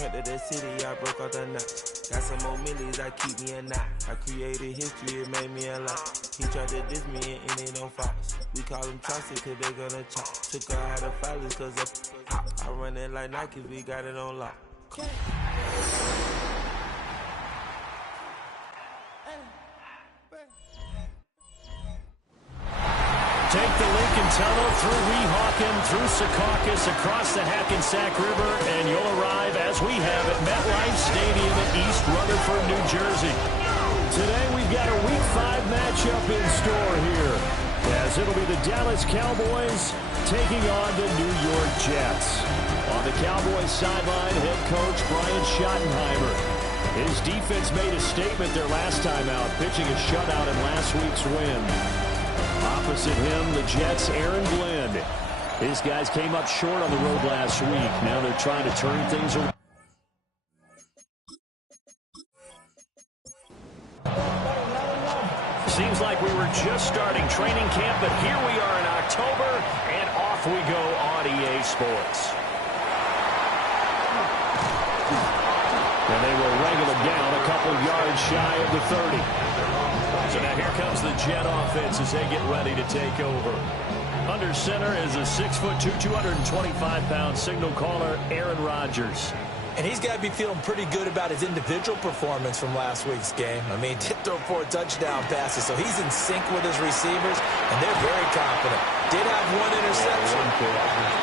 Went to the city, I broke out the knot. Got some more millies, I keep me a knot. I created history, it made me a lot. He tried to diss me and it don't fall. We call them Chauncey cause they gonna chop. Took her out of filers cause of pop. I run it like Nike, we got it on lock. Take the Lincoln Tunnel through Weehawken, through Secaucus, across the Hackensack River, and you'll arrive, as we have, at MetLife Stadium in East Rutherford, New Jersey. Today we've got a Week 5 matchup in store here, as it'll be the Dallas Cowboys taking on the New York Jets. On the Cowboys sideline, head coach Brian Schottenheimer. His defense made a statement their last time out, pitching a shutout in last week's win. Opposite him, the Jets' Aaron Glenn. His guys came up short on the road last week. Now they're trying to turn things around. Seems like we were just starting training camp, but here we are in October, and off we go on EA Sports. And they will wrangle it down a couple yards shy of the 30. So now here comes the Jet offense as they get ready to take over. Under center is a 6'2", 225-pound signal caller, Aaron Rodgers. And he's got to be feeling pretty good about his individual performance from last week's game. I mean, did throw 4 touchdown passes, so he's in sync with his receivers, and they're very confident. Did have 1 interception,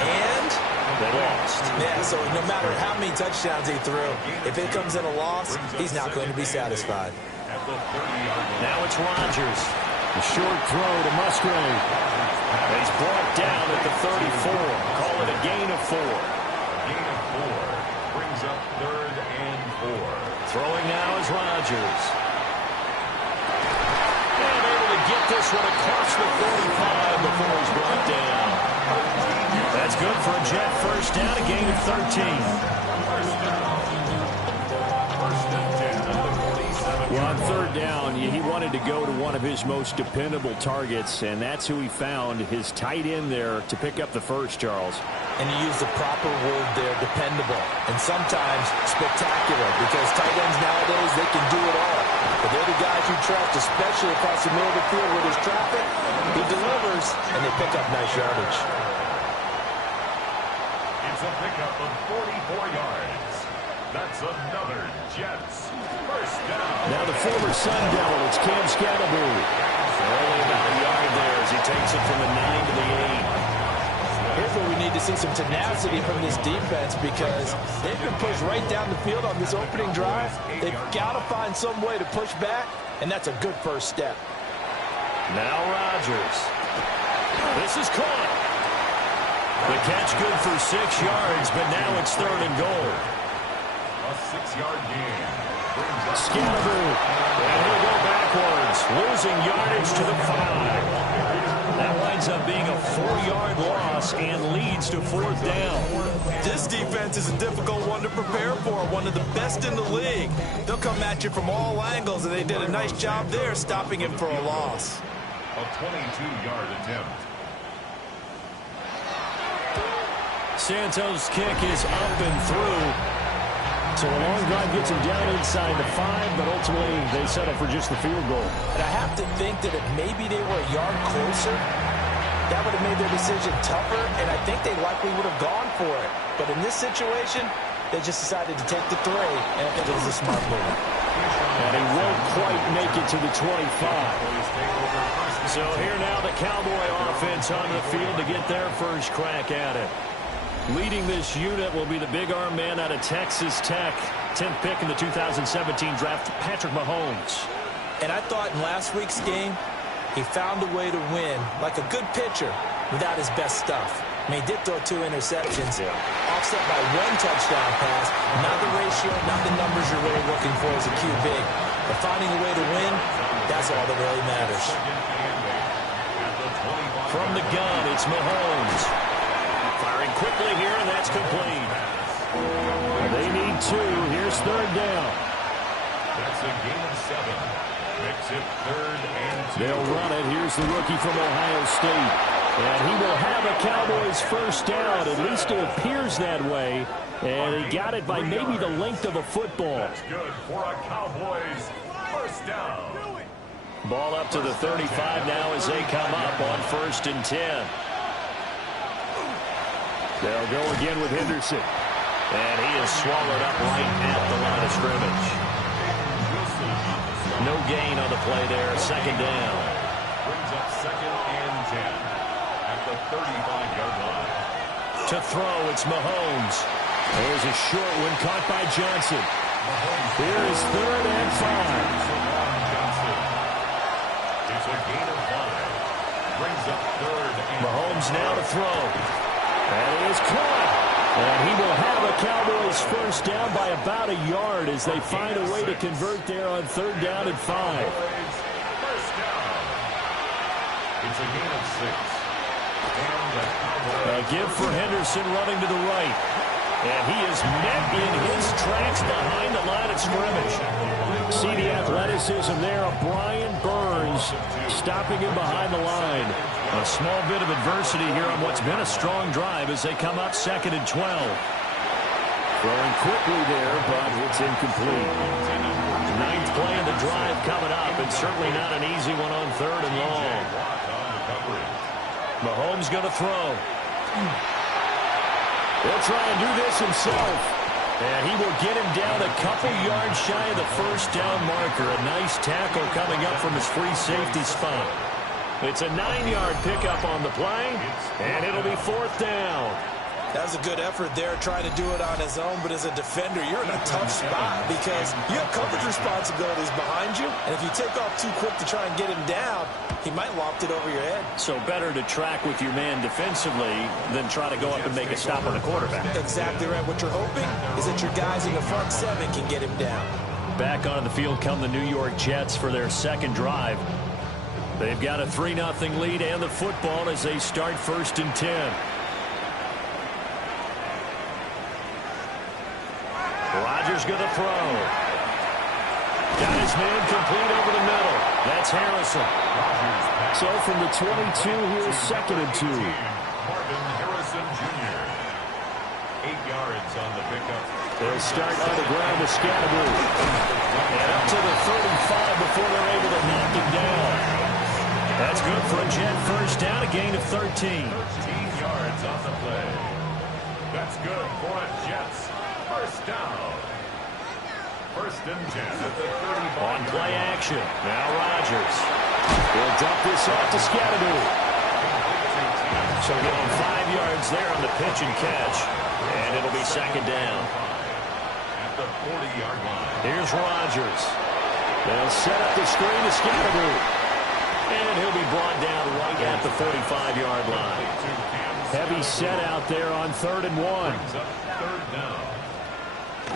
and they lost. Yeah, so no matter how many touchdowns he threw, if it comes in a loss, he's not going to be satisfied. Now it's Rodgers. A short throw to Musgrave. He's brought down at the 34. Call it a gain of 4. Gain of 4 brings up 3rd and 4. Throwing now is Rodgers. And able to get this one across the 45 before he's brought down. That's good for a Jet first down, a gain of 13. Well, on 3rd down, he wanted to go to one of his most dependable targets, and that's who he found, his tight end there, to pick up the first, Charles. And you use the proper word there, dependable, and sometimes spectacular, because tight ends nowadays, they can do it all. But they're the guys you trust, especially across the middle of the field where there's traffic. He delivers, and they pick up nice yardage. It's a pickup of 44 yards. That's another Jets first down. Now the former Sun Devil, it's Cam Scatterbury. Only about a yard there as he takes it from the 9 to the 8. Here's where we need to see some tenacity from this defense, because they've been pushed right down the field on this opening drive. They've got to find some way to push back, and that's a good first step. Now Rodgers. This is caught. The catch good for 6 yards, but now it's 3rd and goal. A 6-yard gain. Scatterbury. And he'll go backwards, losing yardage to the 5. That winds up being a 4-yard loss and leads to 4th down. This defense is a difficult one to prepare for, one of the best in the league. They'll come at you from all angles, and they did a nice job there stopping him for a loss. A 22-yard attempt. Santos' kick is up and through. So a long drive gets him down inside the 5, but ultimately they settle for just the field goal. And I have to think that if maybe they were a yard closer, that would have made their decision tougher, and I think they likely would have gone for it. But in this situation, they just decided to take the 3, and I think it was a smart move. And he won't quite make it to the 25. So here now the Cowboy offense on the field to get their first crack at it. Leading this unit will be the big arm man out of Texas Tech. 10th pick in the 2017 draft, Patrick Mahomes. And I thought in last week's game, he found a way to win, like a good pitcher, without his best stuff. I mean, he did throw 2 interceptions, offset by 1 touchdown pass. Not the ratio, not the numbers you're really looking for as a QB. But finding a way to win, that's all that really matters. From the gun, it's Mahomes. Firing quickly here, and that's complete. They need 2. Here's 3rd down. That's a gain of 7. Makes it 3rd and 2. They'll run it. Here's the rookie from Ohio State. And he will have a Cowboys first down. At least it appears that way And he got it by maybe the length of a football. That's good for a Cowboys first down. Ball up to the 35 now as they come up on 1st and 10. They'll go again with Henderson. And he is swallowed up right at the line of scrimmage. No gain on the play there. 2nd down. Brings up 2nd and 10 at the 35-yard line. To throw, it's Mahomes. There's a short one caught by Johnson. Here is 3rd and 5. It's a gain of 5. Brings up 3rd and Mahomes now to throw. That is caught. And he will have a Cowboys first down by about a yard as they find a way to convert there on 3rd down and 5. First down. It's a gain of 6. A give for Henderson running to the right. And he is met in his tracks behind the line of scrimmage. See the athleticism there of Brian Burns stopping him behind the line. A small bit of adversity here on what's been a strong drive as they come up 2nd and 12. Throwing quickly there, but it's incomplete. 9th play of the drive coming up, and certainly not an easy one on 3rd and long. Mahomes going to throw. He'll try and do this himself. And he will get him down a couple yards shy of the first down marker. A nice tackle coming up from his free safety spot. It's a 9-yard pickup on the play, and it'll be 4th down. That was a good effort there, trying to do it on his own, but as a defender, you're in a tough spot because you have coverage responsibilities behind you, and if you take off too quick to try and get him down, he might loft it over your head. So better to track with your man defensively than try to go up and make a stop on the quarterback. Exactly right. What you're hoping is that your guys in the front 7 can get him down. Back onto the field come the New York Jets for their 2nd drive. They've got a 3-0 lead and the football as they start 1st and 10. Rodgers going to throw. Got his man complete over the middle. That's Harrison. So from the 22, here's 2nd and 2. Marvin Harrison Jr. 8 yards on the pickup. They'll start on the ground with Scatterbury. And up to the 35 before they're able to knock him down. That's good for a Jet first down, a gain of 13. 13 yards on the play. That's good for a Jets first down. 1st and 10 at the 35. On play action. Now Rodgers. He'll dump this off to Scatterbury. So give him 5 yards there on the pitch and catch. And it'll be 2nd down. At the 40-yard line. Here's Rodgers. They'll set up the screen to Scatterbury. And he'll be brought down right at the 45-yard line. Heavy set out there on 3rd and 1. 3rd down.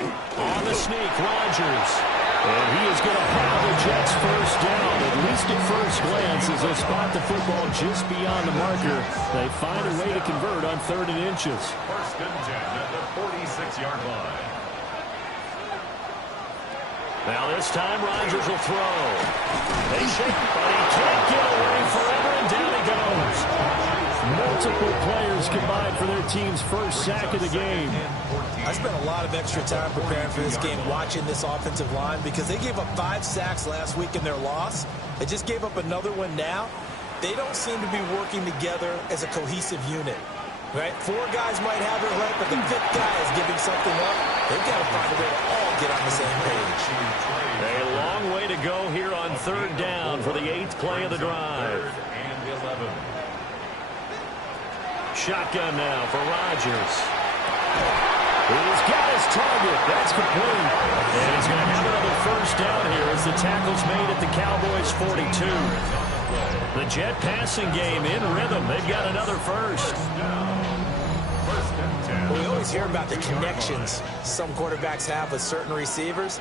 On the sneak, Rodgers. And he is going to have the Jets first down, at least at first glance, as they spot the football just beyond the marker. They find a way to convert on 3rd and inches. 1st and 10 at the 46-yard line. Now this time, Rodgers will throw. They shake, but he can't get away forever, and down he goes. Multiple players combined for their team's first sack of the game. I spent a lot of extra time preparing for this game, watching this offensive line, because they gave up 5 sacks last week in their loss. They just gave up another one now. They don't seem to be working together as a cohesive unit. Right? 4 guys might have it right, but the 5th guy is giving something up. They've got to find a way to all get on the same page. A long way to go here on 3rd down for the 8th play of the drive. And 11. Shotgun now for Rodgers. He's got his target. That's complete. And he's going to have another first down here as the tackle's made at the Cowboys 42. The Jet passing game in rhythm. They've got another first. Well, we always hear about the connections some quarterbacks have with certain receivers.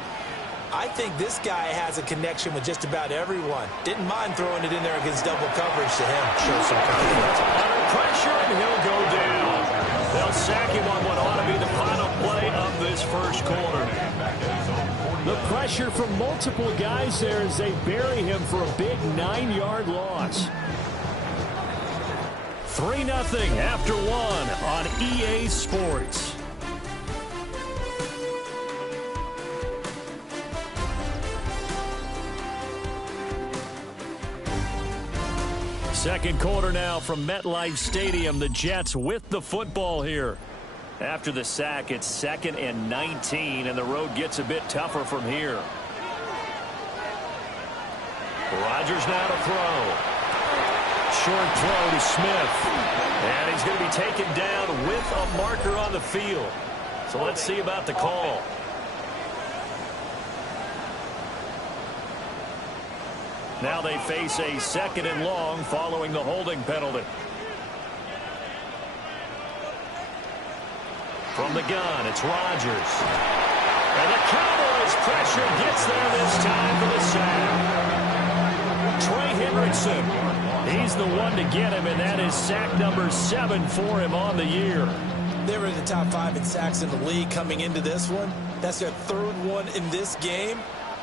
I think this guy has a connection with just about everyone. Didn't mind throwing it in there against double coverage to him. Show some confidence. Under pressure, and he'll go down. They'll sack him on what ought to be the final play of this first quarter. The pressure from multiple guys there as they bury him for a big 9-yard loss. 3-0 after 1 on EA Sports. Second quarter now from MetLife Stadium. The Jets with the football here. After the sack, it's 2nd and 19, and the road gets a bit tougher from here. Rodgers now to throw. Short throw to Smith. And he's going to be taken down with a marker on the field. So let's see about the call. Now they face a 2nd and long following the holding penalty. From the gun, it's Rodgers. And the Cowboys pressure gets there this time for the sack. Trey Hendrickson, he's the one to get him, and that is sack number 7 for him on the year. They were in the top 5 in sacks in the league coming into this one. That's their 3rd one in this game.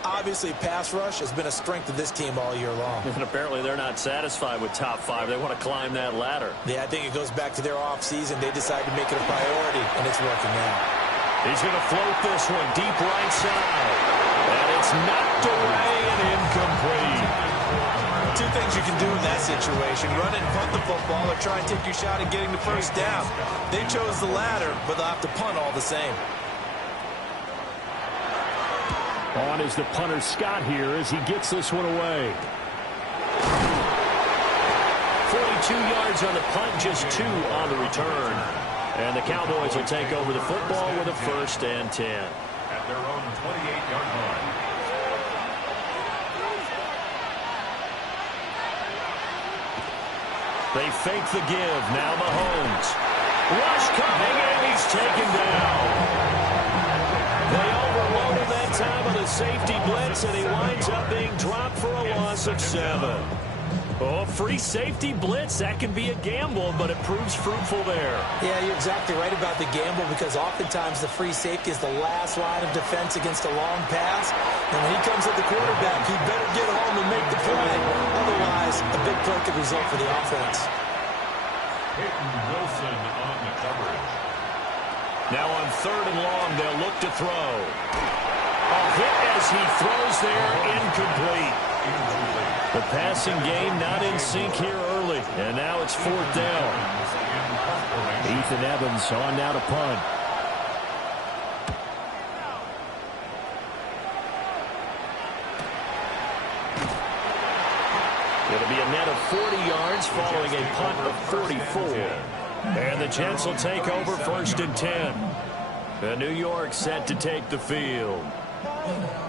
Obviously, pass rush has been a strength of this team all year long. And apparently they're not satisfied with top 5. They want to climb that ladder. Yeah, I think it goes back to their offseason. They decided to make it a priority, and it's working now. He's going to float this one deep right side. And it's knocked away and incomplete. 2 things you can do in that situation: run and punt the football, or try and take your shot at getting the first down. They chose the latter, but they'll have to punt all the same. On is the punter Scott here as he gets this one away. 42 yards on the punt, just 2 on the return. And the Cowboys will take over the football with a 1st and 10. At their own 28-yard line. They fake the give. Now Mahomes. Rush coming, and he's taken down. They overload him that time with a safety blitz, and he winds up being dropped for a loss of 7. Oh, free safety blitz. That can be a gamble, but it proves fruitful there. Yeah, you're exactly right about the gamble, because oftentimes the free safety is the last line of defense against a long pass. And when he comes at the quarterback, he better get home and make the play. Otherwise, a big play could result for the offense. Peyton Wilson on the coverage. Now on 3rd and long, they'll look to throw. A hit as he throws there, incomplete. The passing game not in sync here early, and now it's 4th down. Ethan Evans on now to punt. It'll be a net of 40 yards following a punt of 44. And the Jets will take over 1st and 10. The New York set to take the field.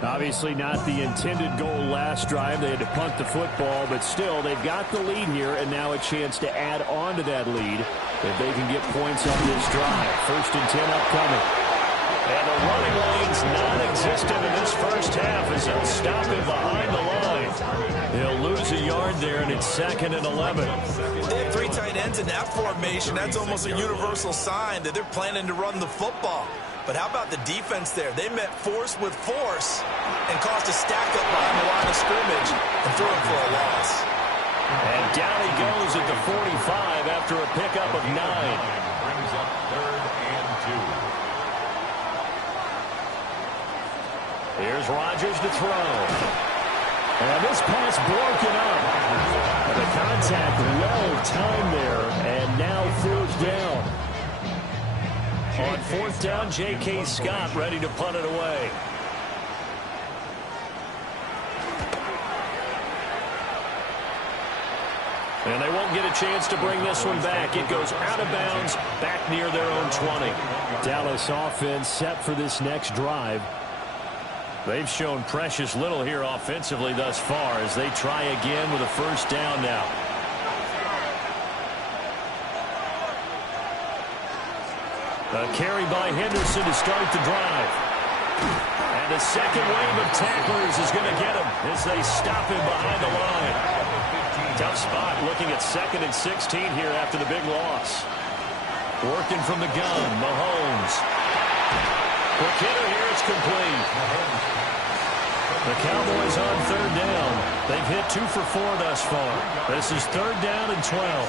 Obviously not the intended goal last drive. They had to punt the football, but still they've got the lead here, and now a chance to add on to that lead if they can get points on this drive. 1st and 10 upcoming. And the running lane's non-existent in this first half as they'll stop him behind the line. He'll lose a yard there, and it's 2nd and 11. They have 3 tight ends in that formation. That's almost a universal sign that they're planning to run the football. But how about the defense there? They met force with force and caused a stack up behind the line of scrimmage and threw him for a loss. And down he goes at the 45 after a pickup of 9. Brings up 3rd and 2. Here's Rodgers to throw. And this pass broken up. And the contact well timed there, and now 4th down. On 4th down, J.K. Scott ready to punt it away. And they won't get a chance to bring this one back. It goes out of bounds, back near their own 20. Dallas offense set for this next drive. They've shown precious little here offensively thus far as they try again with a 1st down now. A carry by Henderson to start the drive. And the second wave of tacklers is going to get him as they stop him behind the line. Tough spot looking at 2nd and 16 here after the big loss. Working from the gun, Mahomes. For Kidder here, it's complete. The Cowboys on 3rd down. They've hit 2 for 4 thus far. This is 3rd down and 12.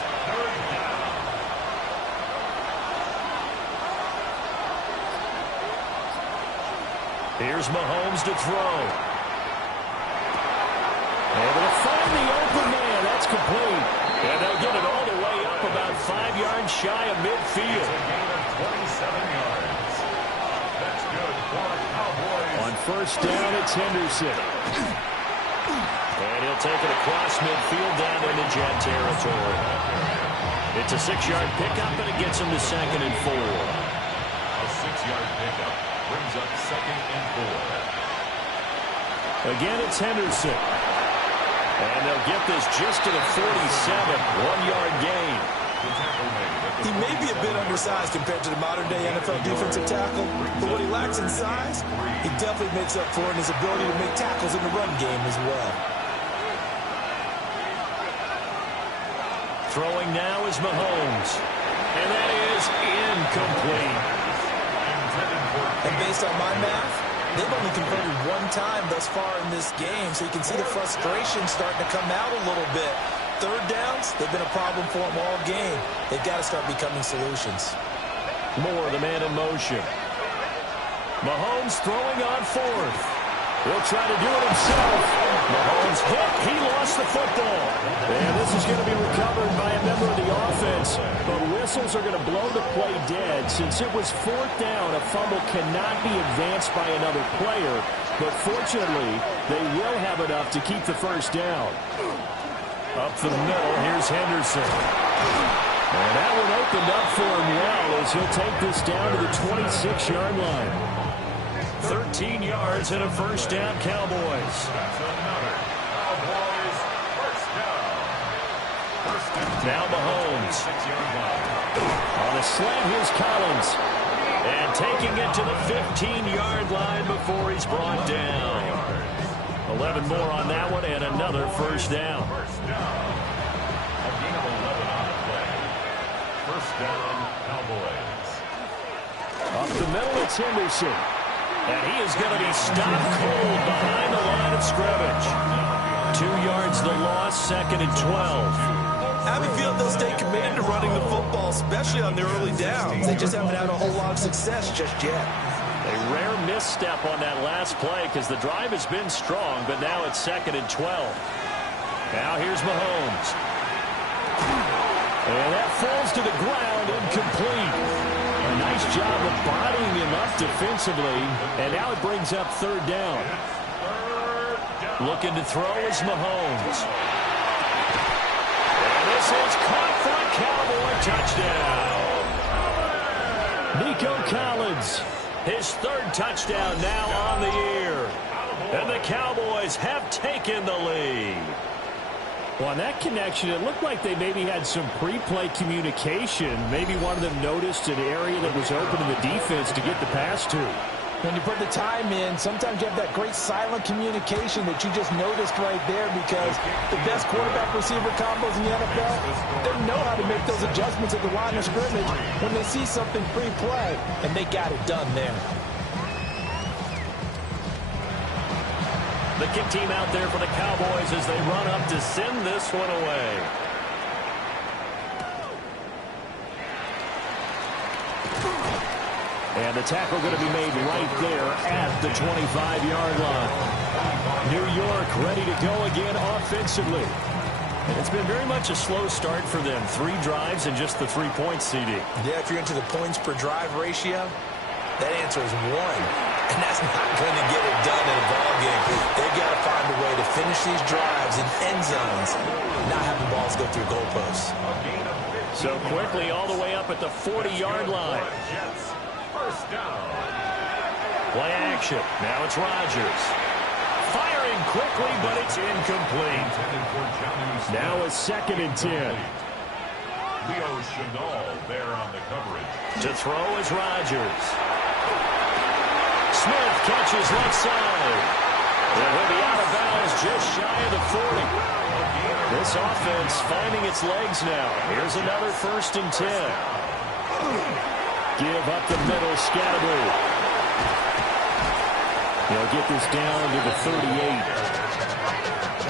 Here's Mahomes to throw. Able to find the open man. That's complete. And they'll get it all the way up about 5 yards shy of midfield. It's a gain of 27 yards. That's good for Cowboys. On first down, it's Henderson. And he'll take it across midfield down into Jet territory. It's a 6-yard pickup, and it gets him to 2nd and 4. A 6-yard pickup brings up 2nd and 4. Again, it's Henderson. And they'll get this just to the 47, 1-yard gain. He may be a bit undersized compared to the modern-day NFL defensive tackle, but what he lacks in size, he definitely makes up for in his ability to make tackles in the run game as well. Throwing now is Mahomes. And that is incomplete. And based on my math, they've only converted 1 time thus far in this game, so you can see the frustration starting to come out a little bit. Third downs, they've been a problem for them all game. They've got to start becoming solutions. Moore, the man in motion. Mahomes throwing on 4th. He'll try to do it himself. Mahomes hit. He lost the football. And this is going to be recovered by a member of the offense. But whistles are going to blow the play dead. Since it was 4th down, a fumble cannot be advanced by another player. But fortunately, they will have enough to keep the first down. Up the middle, here's Henderson. And that one opened up for him well as he'll take this down to the 26-yard line. 13 yards and a first down, Cowboys. That's another Cowboys first down. First and 10. Now Mahomes. 6-yard line. On a slant, here's Collins. And taking it to the 15-yard line before he's brought down. 11 more on that one and another first down. First down. A gain of 11 on the play. First down, Cowboys. Up the middle, it's Henderson. And he is going to be stopped cold behind the line of scrimmage. 2 yards the loss, 2nd and 12. I have a feeling they'll stay committed to running the football, especially on their early downs. They just haven't had a whole lot of success just yet. A rare misstep on that last play because the drive has been strong, but now it's 2nd and 12. Now here's Mahomes. And that falls to the ground, incomplete. A nice job of bodying him up defensively, and now it brings up 3rd down. Looking to throw is Mahomes. And this is caught for a Cowboy touchdown. Nico Collins. His 3rd touchdown now on the year. And the Cowboys have taken the lead. Well, on that connection, it looked like they maybe had some pre-play communication. Maybe one of them noticed an area that was open in the defense to get the pass to. When you put the time in, sometimes you have that great silent communication that you just noticed right there, because the best quarterback-receiver combos in the NFL, they know how to make those adjustments at the line of scrimmage when they see something pre-play, and they got it done there. The kick team out there for the Cowboys as they run up to send this one away. And the tackle going to be made right there at the 25-yard line. New York ready to go again offensively. And it's been very much a slow start for them. 3 drives and just the 3 points, CD. Yeah, if you're into the points per drive ratio, that answer is 1. And that's not going to get it done in a ball game. They've got to find a way to finish these drives in end zones, not have the balls go through goalposts. So quickly all the way up at the 40-yard line. First down. Play action. Now it's Rodgers. Firing quickly, but it's incomplete. Now it's 2nd and 10. Leo Chenal there on the coverage. To throw is Rodgers. Smith catches left side. It will be out of bounds just shy of the 40. This offense finding its legs now. Here's another 1st and 10. Give up the middle, Scatterby. They'll get this down to the 38.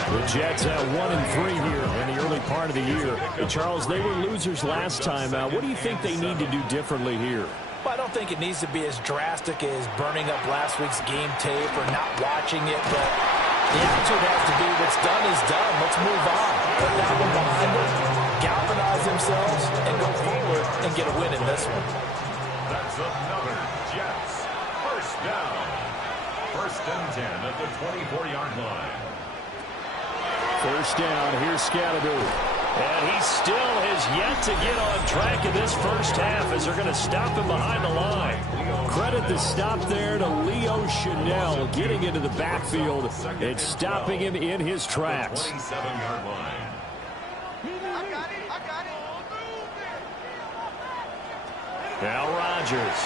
The Jets have 1-3 here in the early part of the year. And Charles, they were losers last time. What do you think they need to do differently here? Well, I don't think it needs to be as drastic as burning up last week's game tape or not watching it, but the attitude has to be what's done is done. Let's move on. Put that one behind us galvanize themselves and go forward and get a win in this one. That's another Jets. First down. First and 10 at the 24-yard line. First down, here's Scatterby. And he still has yet to get on track in this first half as they're going to stop him behind the line. Credit the stop there to Leo Chanel getting into the backfield and stopping him in his tracks. 27-yard line. Now Rodgers.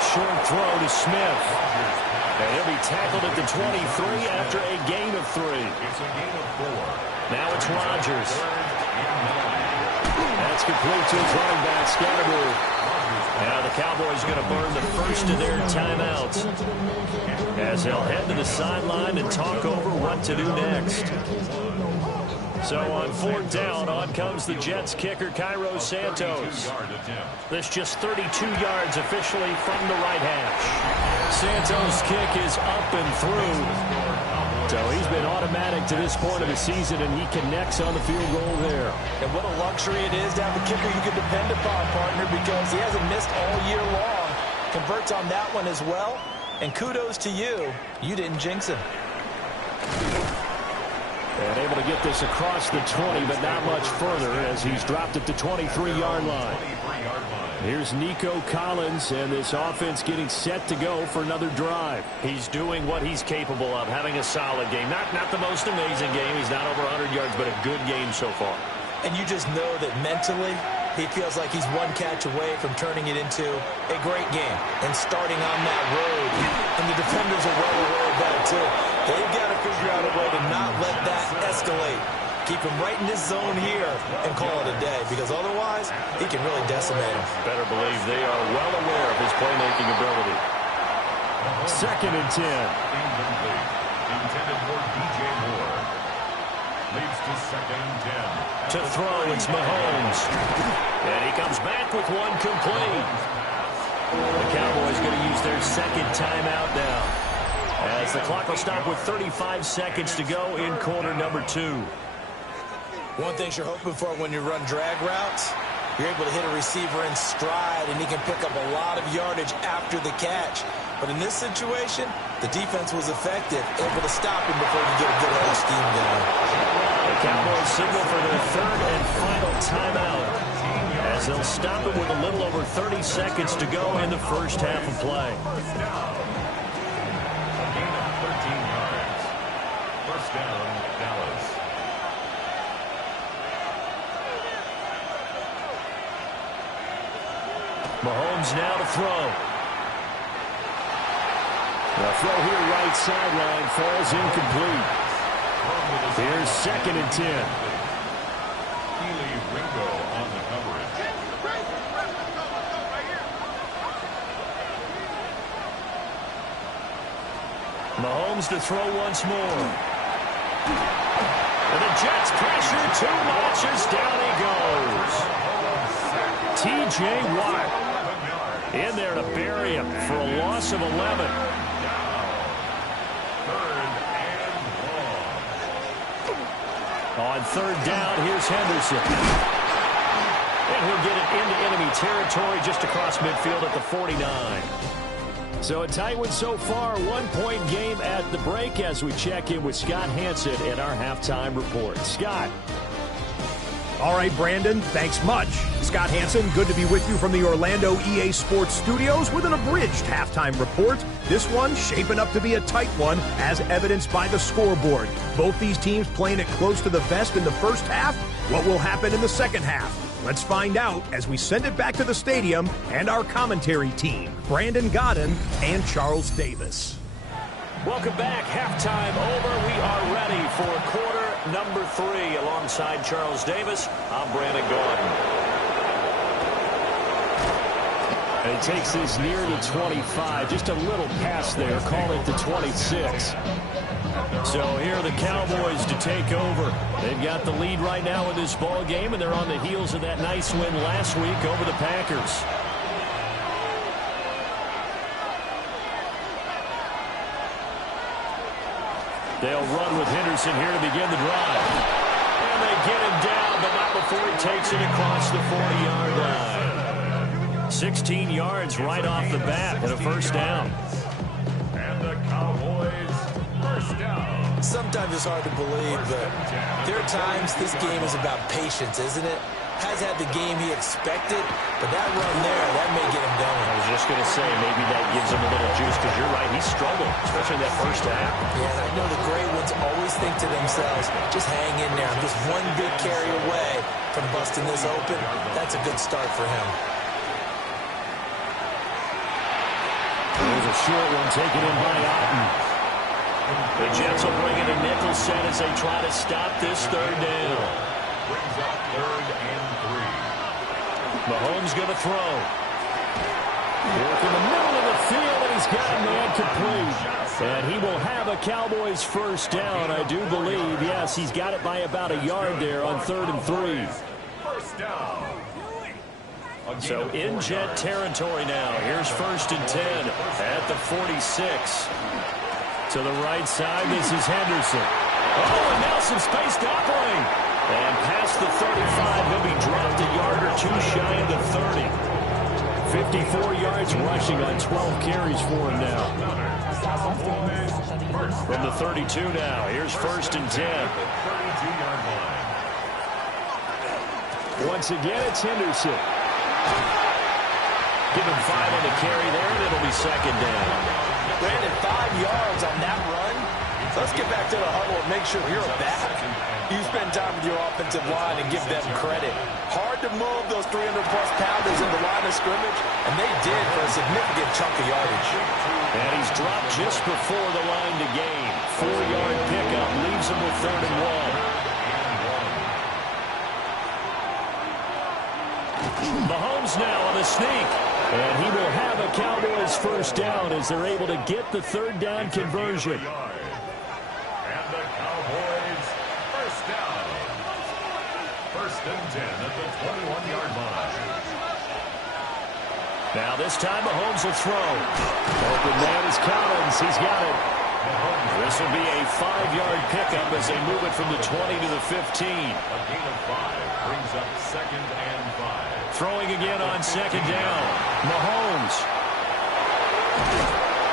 Short throw to Smith. And he'll be tackled at the 23 after a gain of 3. It's a gain of 4. Now it's Rodgers. That's complete to his running back, Scatterby. Now the Cowboys going to burn the first of their timeouts as they'll head to the sideline and talk over what to do next. So on 4th down, on comes the Jets kicker, Cairo Santos. This just 32 yards officially from the right hash. Santos' kick is up and through. So he's been automatic to this point of the season, and he connects on the field goal there. And what a luxury it is to have a kicker you can depend upon, partner, because he hasn't missed all year long. Converts on that one as well. And kudos to you. You didn't jinx him. And able to get this across the 20, but not much further as he's dropped at the 23-yard line. Here's Nico Collins, and this offense getting set to go for another drive. He's doing what he's capable of, having a solid game. Not the most amazing game. He's not over 100 yards, but a good game so far. And you just know that mentally, he feels like he's one catch away from turning it into a great game and starting on that road. And the defenders are well aware of that, too. They've got to figure out a way to not let that escalate. Keep him right in this zone here and call it a day, because otherwise he can really decimate him. Better believe they are well aware of his playmaking ability. 2nd and 10. Intended for DJ Moore. Leads to 2nd and 10. To throw, it's Mahomes. And he comes back with one complete. The Cowboys going to use their 2nd timeout now, as the clock will stop with 35 seconds to go in quarter number 2. One thing you're hoping for when you run drag routes, you're able to hit a receiver in stride, and he can pick up a lot of yardage after the catch. But in this situation, the defense was effective, able to stop him before you get a good head scheme going. The Cowboys signal for their 3rd and final timeout, as they'll stop him with a little over 30 seconds to go in the first half of play. First down. A gain of 13 yards. First down, Dallas. Mahomes now to throw. The throw here right sideline falls incomplete. Here's 2nd and 10. Keely Ringo on the coverage. Mahomes to throw once more. And the Jets pressure too much as down he goes. T.J. Watt in there to bury him for a loss of 11. Third and long. On 3rd down, here's Henderson. And he'll get it into enemy territory just across midfield at the 49. So a tight one so far, 1-point game at the break as we check in with Scott Hansen in our halftime report. Scott. All right, Brandon, thanks much. Scott Hansen, good to be with you from the Orlando EA Sports Studios with an abridged halftime report. This one shaping up to be a tight one, as evidenced by the scoreboard. Both these teams playing it close to the vest in the first half. What will happen in the second half? Let's find out as we send it back to the stadium and our commentary team, Brandon Godden and Charles Davis. Welcome back. Halftime over. We are ready for quarter number 3. Alongside Charles Davis, I'm Brandon Gordon. And he takes this near the 25. Just a little pass there. Call it the 26. So here are the Cowboys to take over. They've got the lead right now in this ball game, and they're on the heels of that nice win last week over the Packers. They'll run with Henderson here to begin the drive. And they get him down, but not before he takes it across the 40-yard line. 16 yards right off the bat and a first down. And the Cowboys first down. Sometimes it's hard to believe, but there are times this game is about patience, isn't it? Has had the game he expected, but that run there, that may get him going. I was just going to say, maybe that gives him a little juice, because you're right, he struggled, especially in that first half. Yeah, and I know the great ones always think to themselves, just hang in there. I'm just one big carry away from busting this open. That's a good start for him. There's a short one taken in by Otten. The Jets will bring in a nickel set as they try to stop this third down. Brings up 3rd and 3. Mahomes going to throw. Work in the middle of the field, and he's got a man complete. And he will have a Cowboys first down, I do believe. Yes, he's got it by about a yard there on 3rd and 3. First down. So in Jet territory now. Here's 1st and 10 at the 46. To the right side, this is Henderson. Oh, and now some space to operate. And past the 35, he'll be dropped a yard or two shy of the 30. 54 yards rushing on 12 carries for him now. From the 32 now, here's 1st and 10. 32-yard line. Once again, it's Henderson. Give him 5 on the carry there, and it'll be 2nd down. Brandon, 5 yards on that run. Let's get back to the huddle and make sure you're back. You spend time with your offensive line and give them credit. Hard to move those 300-plus pounders in the line of scrimmage, and they did for a significant chunk of yardage. And he's dropped just before the line to gain. 4-yard pickup leaves him with 3rd and 1. Mahomes now on the sneak. And he will have a Cowboys first down as they're able to get the 3rd down conversion. And the Cowboys first down. 1st and 10 at the 21-yard line. Now this time Mahomes will throw. Open man is Collins. He's got it. This will be a 5-yard pickup as they move it from the 20 to the 15. A gain of 5 brings up 2nd and 5. Throwing again on 2nd down. Mahomes.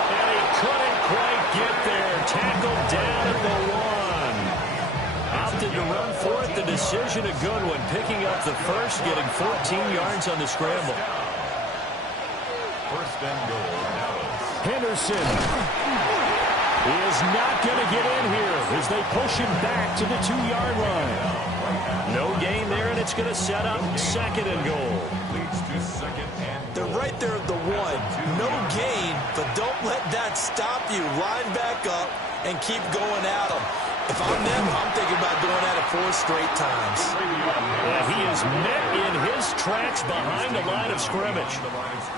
And he couldn't quite get there. Tackled down at the 1. Opted to run for it. The decision a good one. Picking up the first, getting 14 yards on the scramble. 1st and goal. Henderson. He is not going to get in here as they push him back to the 2-yard line. No gain there, and it's going to set up 2nd and goal. Leads to 2nd and goal. They're right there at the 1. No gain, but don't let that stop you. Line back up and keep going at them. If I'm them, I'm thinking about doing that at 4 straight times. Yeah, he is met in his tracks behind the line of scrimmage.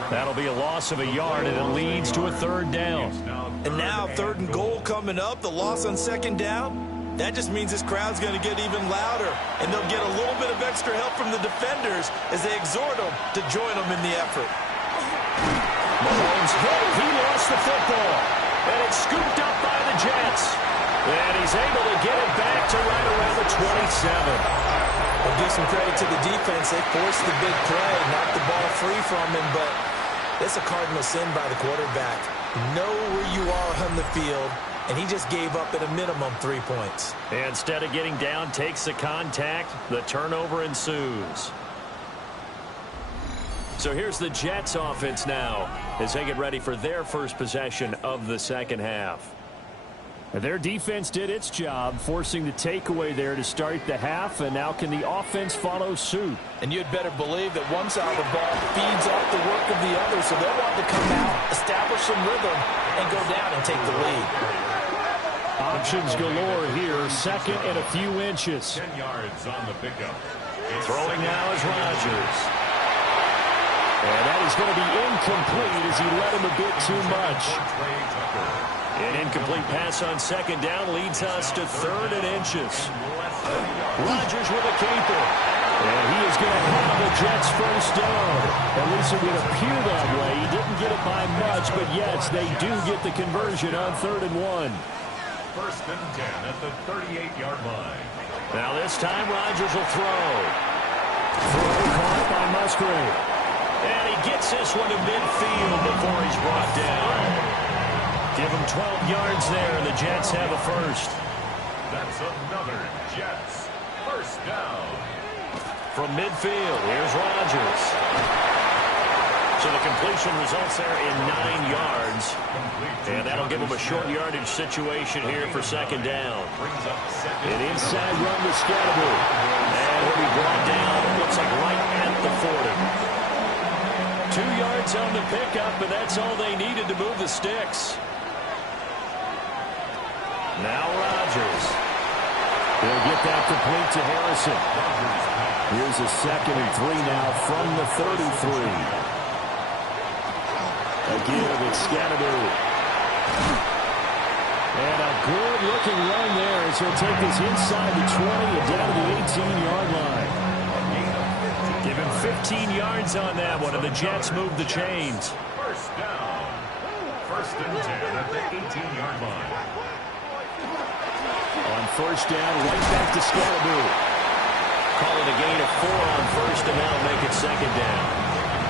That'll be a loss of a yard, and it leads to a 3rd down. And now 3rd and goal coming up, the loss on 2nd down. That just means this crowd's going to get even louder, and they'll get a little bit of extra help from the defenders as they exhort them to join them in the effort. Mahomes hit. He lost the football, and it's scooped up by the Jets. And he's able to get it back to right around the 27. We'll give some credit to the defense. They forced the big play, knocked the ball free from him, but it's a cardinal sin by the quarterback. Know where you are on the field, and he just gave up at a minimum 3 points. Instead of getting down, takes the contact. The turnover ensues. So here's the Jets offense now as they get ready for their first possession of the 2nd half. Their defense did its job, forcing the takeaway there to start the half, and now can the offense follow suit? And you'd better believe that one side of the ball feeds off the work of the other, so they'll want to come out, establish some rhythm, and go down and take the lead. Options galore here, 2nd and a few inches. 10 yards on the pickup. Throwing now is Rodgers. And that is going to be incomplete as he led him a bit too much. An incomplete pass on 2nd down leads us to 3rd and inches. Rodgers with a caper. And he is going to have the Jets first down. At least it would appear that way. He didn't get it by much, but yes, they do get the conversion on 3rd and 1. 1st and 10 at the 38-yard line. Now this time Rodgers will throw. Throw caught by Musgrave. And he gets this one to midfield before he's brought down. Give him 12 yards there, and the Jets have a first. That's another Jets first down. From midfield, here's Rodgers. So the completion results there in 9 yards. And that'll give him a short yardage situation here for second down. An inside run to Scatterby. And he'll be brought down, looks like right at the 40. 2 yards on the pickup, and that's all they needed to move the sticks. Now Rodgers. They'll get that complete to Harrison. Here's a 2nd and 3 now from the 33. Again, it's Scatterby. And a good-looking run there as he'll take this inside the 20 and down to the 18-yard line. Give him 15 yards on that one, and the Jets move the chains. First down. 1st and 10 at the 18-yard line. On first down, right back to Scatterby. Call it a gain of 4 on first, and now make it second down.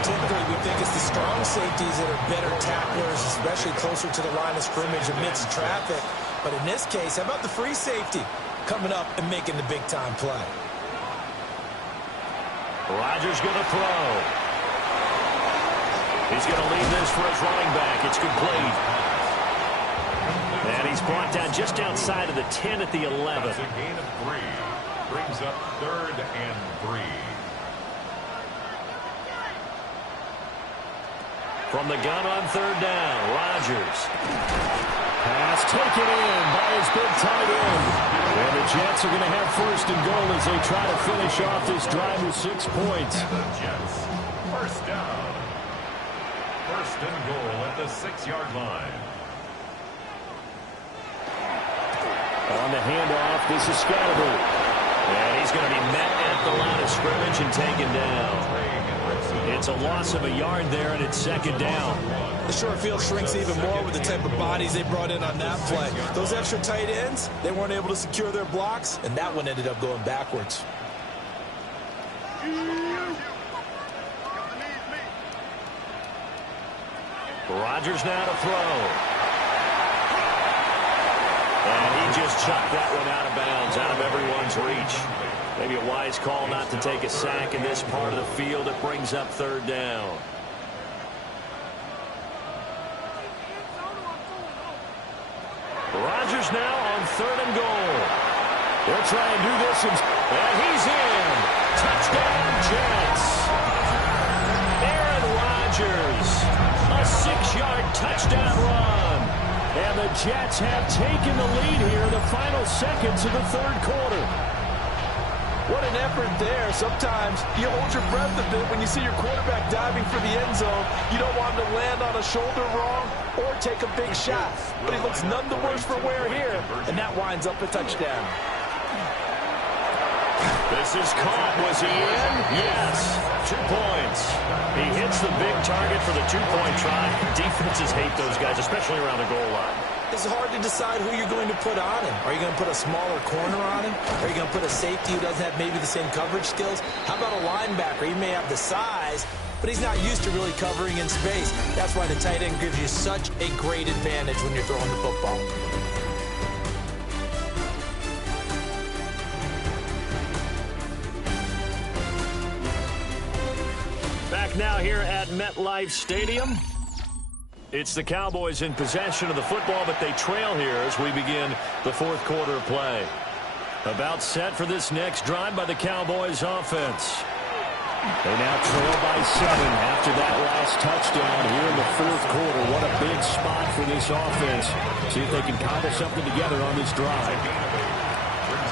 Typically, we think it's the strong safeties that are better tacklers, especially closer to the line of scrimmage amidst traffic. But in this case, how about the free safety coming up and making the big-time play? Rodgers going to throw. He's going to leave this for his running back. It's complete. And he's brought down just outside of the 10 at the 11. That's a gain of 3. Brings up 3rd and 3. From the gun on third down, Rodgers. Pass taken in by his big tight end. And the Jets are going to have 1st and goal as they try to finish off this drive with 6 points. And the Jets, first down. 1st and goal at the 6-yard line. On the handoff, this is Scatterby. And he's going to be met at the line of scrimmage and taken down. It's a loss of a yard there, and it's second down. The short field shrinks even more with the type of bodies they brought in on that play. Those extra tight ends, they weren't able to secure their blocks, and that one ended up going backwards. Rodgers now to throw. And he just chucked that one out of bounds, out of everyone's reach. Maybe a wise call not to take a sack in this part of the field. It brings up third down. Rodgers now on 3rd and goal. They'll try and do this, and he's in. Touchdown, Jets. Aaron Rodgers, a 6-yard touchdown run. And the Jets have taken the lead here in the final seconds of the 3rd quarter. What an effort there. Sometimes you hold your breath a bit when you see your quarterback diving for the end zone. You don't want him to land on a shoulder wrong or take a big shot. But he looks none the worse for wear here, and that winds up a touchdown. This is caught. Was he in? Yes. 2 points. He hits the big target for the 2-point try. Defenses hate those guys, especially around the goal line. It's hard to decide who you're going to put on him. Are you going to put a smaller corner on him? Are you going to put a safety who doesn't have maybe the same coverage skills? How about a linebacker? He may have the size, but he's not used to really covering in space. That's why the tight end gives you such a great advantage when you're throwing the football. Back now here at MetLife Stadium. It's the Cowboys in possession of the football, but they trail here as we begin the 4th quarter of play. About set for this next drive by the Cowboys offense. They now trail by 7 after that last touchdown here in the 4th quarter. What a big spot for this offense. See if they can cobble something together on this drive.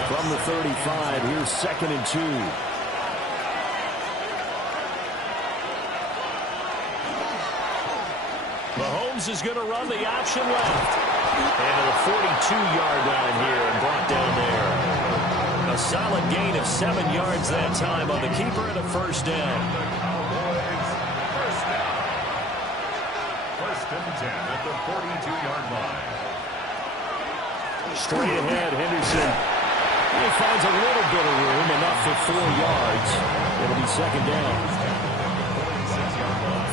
From the 35, here's 2nd and 2. Mahomes is going to run the option left. And to the 42-yard line here and brought down there. A solid gain of 7 yards that time on the keeper and a first down. First down. 1st and 10 at the 42-yard line. Straight ahead, Henderson. He finds a little bit of room, enough for 4 yards. It'll be second down.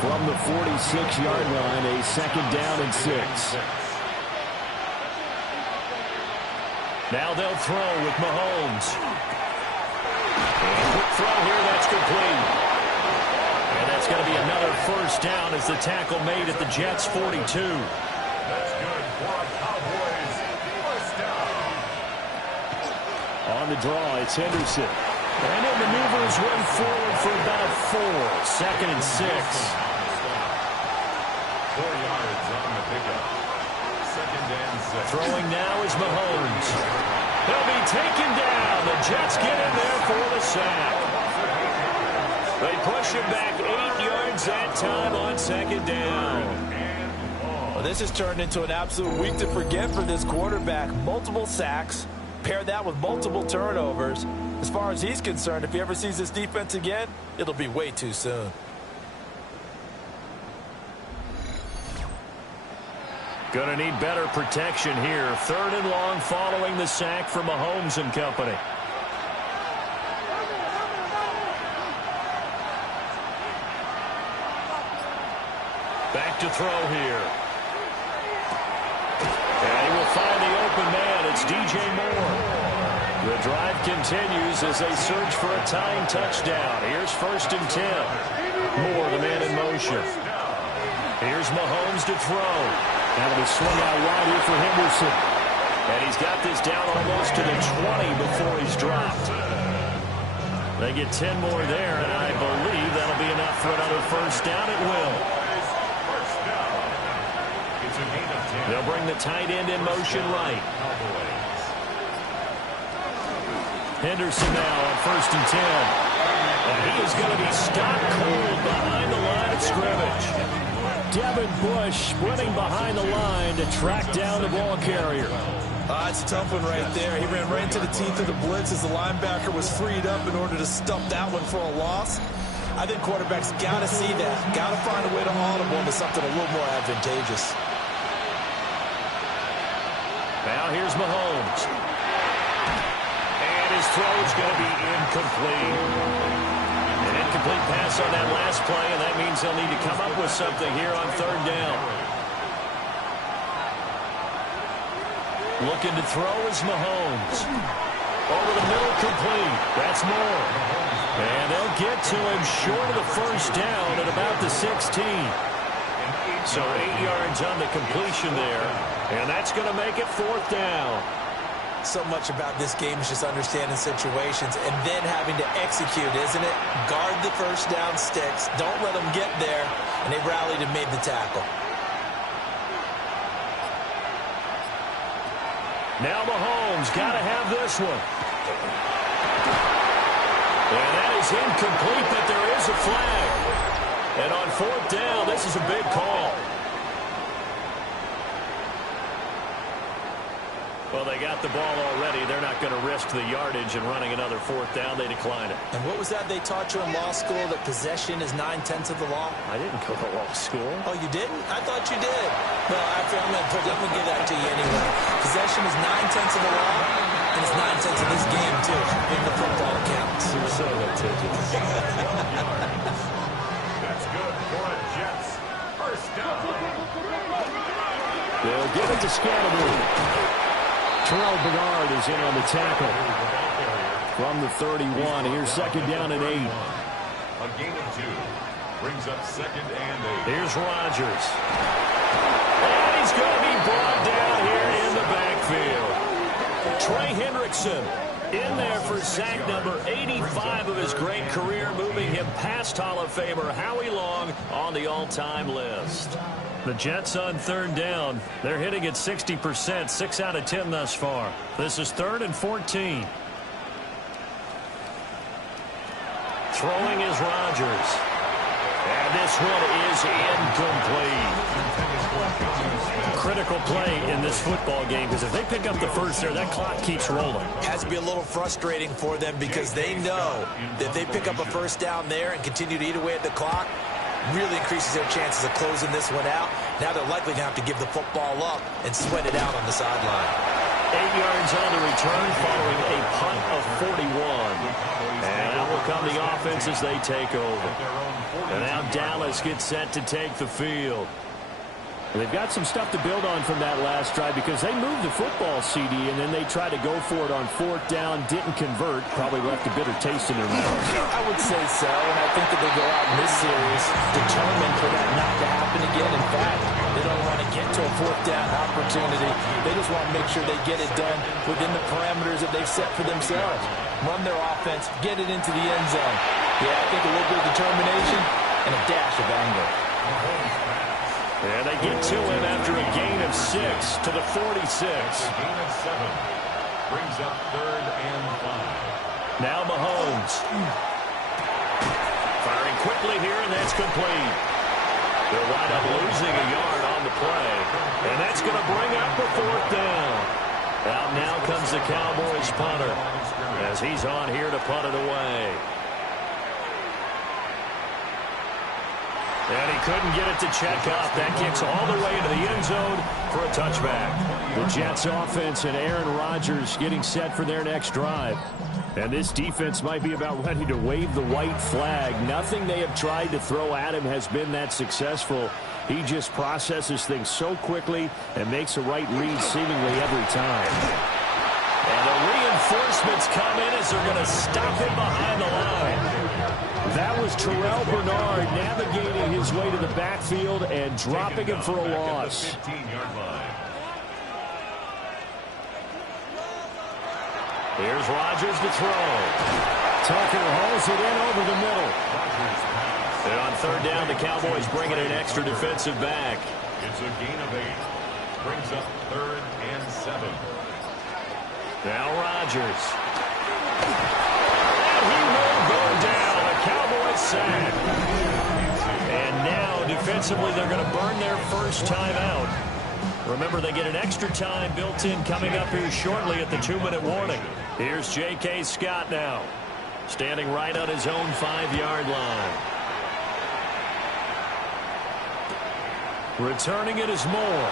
From the 46-yard line, a second down and 6. Now they'll throw with Mahomes. And quick throw here, that's complete. And that's going to be another first down as the tackle made at the Jets' 42. That's good for a Cowboys first down. On the draw, it's Henderson. And it maneuvers one forward for about 4. Second and 6. 4 yards on the pickup. Second and 6. Throwing now is Mahomes. He'll be taken down. The Jets get in there for the sack. They push him back 8 yards that time on second down. Well, this has turned into an absolute week to forget for this quarterback. Multiple sacks. Pair that with multiple turnovers. As far as he's concerned, if he ever sees this defense again, it'll be way too soon. Gonna need better protection here. Third and long following the sack from Mahomes and company. Back to throw here. And he will find the open man. It's DJ Moore. The drive continues as they search for a tying touchdown. Here's first and 10. Moore, the man in motion. Here's Mahomes to throw. That'll be swung out wide here for Henderson. And he's got this down almost to the 20 before he's dropped. They get 10 more there, and I believe that'll be enough for another first down. It will. They'll bring the tight end in motion right. Henderson now on first and 10. And he is going to be stopped cold behind the line of scrimmage. Devin Bush sprinting behind the line to track down the ball carrier. It's a tough one right there. He ran right into the teeth of the blitz as the linebacker was freed up in order to stump that one for a loss. I think quarterbacks got to see that. Got to find a way to audible into something a little more advantageous. Now here's Mahomes. And his throw is going to be incomplete. An incomplete pass on that last play, and that means they'll need to come up with something here on third down. Looking to throw is Mahomes. Over the middle, complete. That's Moore. And they'll get to him short of the first down at about the 16. So 8 yards on the completion there. And that's going to make it fourth down. So much about this game is just understanding situations and then having to execute, isn't it? Guard the first down sticks. Don't let them get there. And they rallied and made the tackle. Now Mahomes got to have this one. And that is incomplete, but there is a flag. And on fourth down, this is a big call. Well, they got the ball already. They're not going to risk the yardage and running another fourth down. They decline it. And what was that they taught you in law school, that possession is 9/10 of the law? I didn't go to law school. Oh, you didn't? I thought you did. Well, actually, I'm going to give that to you anyway. Possession is 9/10 of the law, and it's 9/10 of this game, too. In the football counts. You're so litigious. That's good for a Jets first down. They'll give it to Scatterby. Terrell Bernard is in on the tackle. From the 31, here's second down and 8. A gain of 2 brings up second and 8. Here's Rodgers. And he's going to be brought down here in the backfield. Trey Hendrickson in there for sack number 85 of his great career, moving him past Hall of Famer Howie Long on the all-time list. The Jets on third down. They're hitting at 60%, 6 out of 10 thus far. This is 3rd and 14. Throwing is Rodgers. And this one is incomplete. Critical play in this football game, because if they pick up the first there, that clock keeps rolling. Has to be a little frustrating for them because they know that if they pick up a first down there and continue to eat away at the clock, really increases their chances of closing this one out. Now they're likely to have to give the football up and sweat it out on the sideline. 8 yards on the return following a punt of 41. And out will come the offense as they take over. And now Dallas gets set to take the field. They've got some stuff to build on from that last drive because they moved the football, CD, and then they tried to go for it on 4th down, didn't convert, probably left a bitter taste in their mouth. I would say so, and I think that they go out in this series determined for that not to happen again. In fact, they don't want to get to a 4th down opportunity. They just want to make sure they get it done within the parameters that they've set for themselves. Run their offense, get it into the end zone. Yeah, I think a little bit of determination and a dash of anger. And they get to him after a gain of 6 to the 46. Gain of 7 brings up 3rd and 5. Now Mahomes. Firing quickly here, and that's complete. They'll wind up losing a yard on the play. And that's going to bring up the 4th down. Out now comes the Cowboys punter as he's on here to punt it away. And he couldn't get it to check up. That kicks all the way into the end zone for a touchback. The Jets offense and Aaron Rodgers getting set for their next drive. And this defense might be about ready to wave the white flag. Nothing they have tried to throw at him has been that successful. He just processes things so quickly and makes a right read seemingly every time. And the reinforcements come in as they're going to stop him behind the line. That was Terrell Bernard navigating his way to the backfield and dropping him for a loss. Here's Rodgers to throw. Tucker hauls it in over the middle. And on 3rd down, the Cowboys bring in an extra defensive back. It's a gain of 8. Brings up 3rd and 7. Now Rodgers. And he will go down. A Cowboys sack. And now, defensively, they're going to burn their first timeout. Remember, they get an extra time built in coming up here shortly at the 2-minute warning. Here's J.K. Scott now, standing right on his own 5-yard line. Returning it is Moore.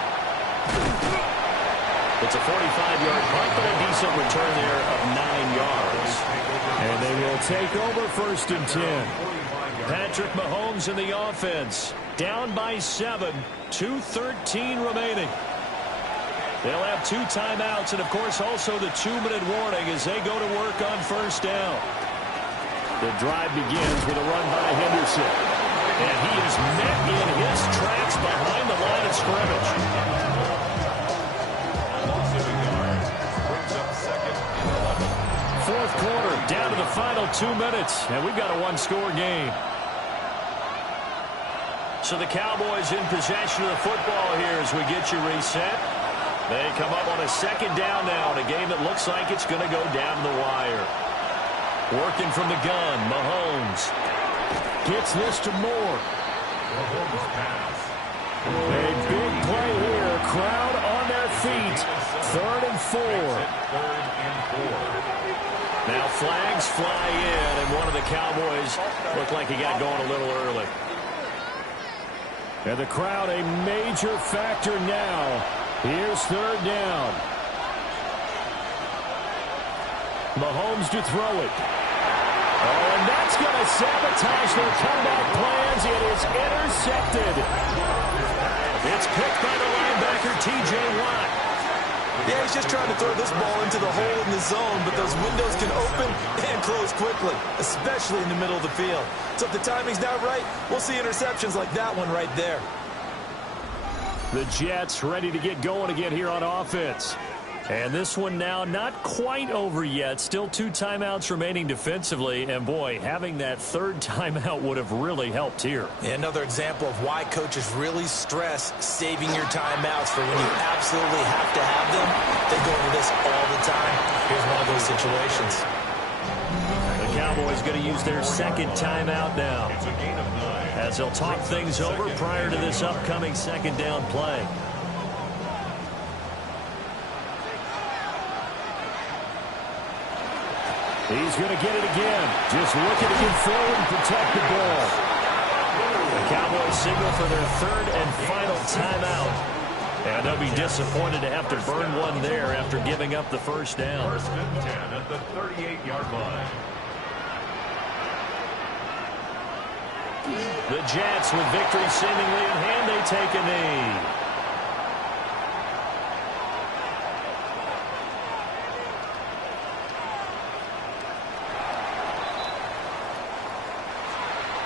It's a 45-yard punt, but a decent return there of 9 yards. And they will take over 1st and 10. Patrick Mahomes in the offense. Down by 7. 2:13 remaining. They'll have 2 timeouts and, of course, also the 2-minute warning as they go to work on 1st down. The drive begins with a run by Henderson. And he is met in his tracks behind the line of scrimmage. Fourth quarter, down to the final 2 minutes, and we've got a 1-score game. So the Cowboys in possession of the football here as we get you reset. They come up on a 2nd down now in a game that looks like it's going to go down the wire. Working from the gun, Mahomes gets this to Moore. A big play here. Crowd on their feet. 3rd and 4. Now flags fly in, and one of the Cowboys looked like he got going a little early. And the crowd a major factor now. Here's 3rd down. Mahomes to throw it. Oh, and that's going to sabotage their comeback plans. It is intercepted. It's picked by the linebacker, T.J. Watt. Yeah, he's just trying to throw this ball into the hole in the zone, but those windows can open and close quickly, especially in the middle of the field. So if the timing's not right, we'll see interceptions like that one right there. The Jets ready to get going again here on offense. And this one now not quite over yet. Still 2 timeouts remaining defensively. And, boy, having that 3rd timeout would have really helped here. Another example of why coaches really stress saving your timeouts for when you absolutely have to have them. They go into this all the time. Here's one of those situations. The Cowboys going to use their 2nd timeout now, as they'll talk things over prior to this upcoming 2nd down play. He's going to get it again. Just looking to get forward and protect the ball. The Cowboys signal for their 3rd and final timeout And they'll be disappointed to have to burn one there after giving up the first down. First and 10 at the 38-yard line. The Jets, with victory seemingly in hand, they take a knee.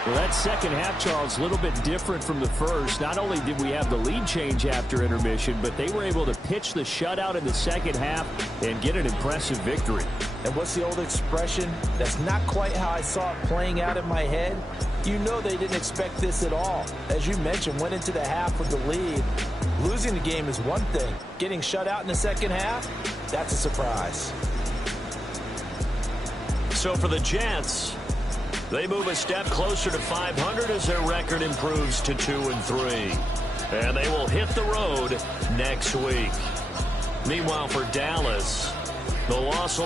Well, that second half, Charles, a little bit different from the first. Not only did we have the lead change after intermission, but they were able to pitch the shutout in the second half and get an impressive victory. And what's the old expression? That's not quite how I saw it playing out in my head. You know they didn't expect this at all. As you mentioned, went into the half with the lead. Losing the game is one thing. Getting shut out in the second half, that's a surprise. So for the Jets, they move a step closer to 500 as their record improves to 2-3. And they will hit the road next week. Meanwhile, for Dallas, the loss will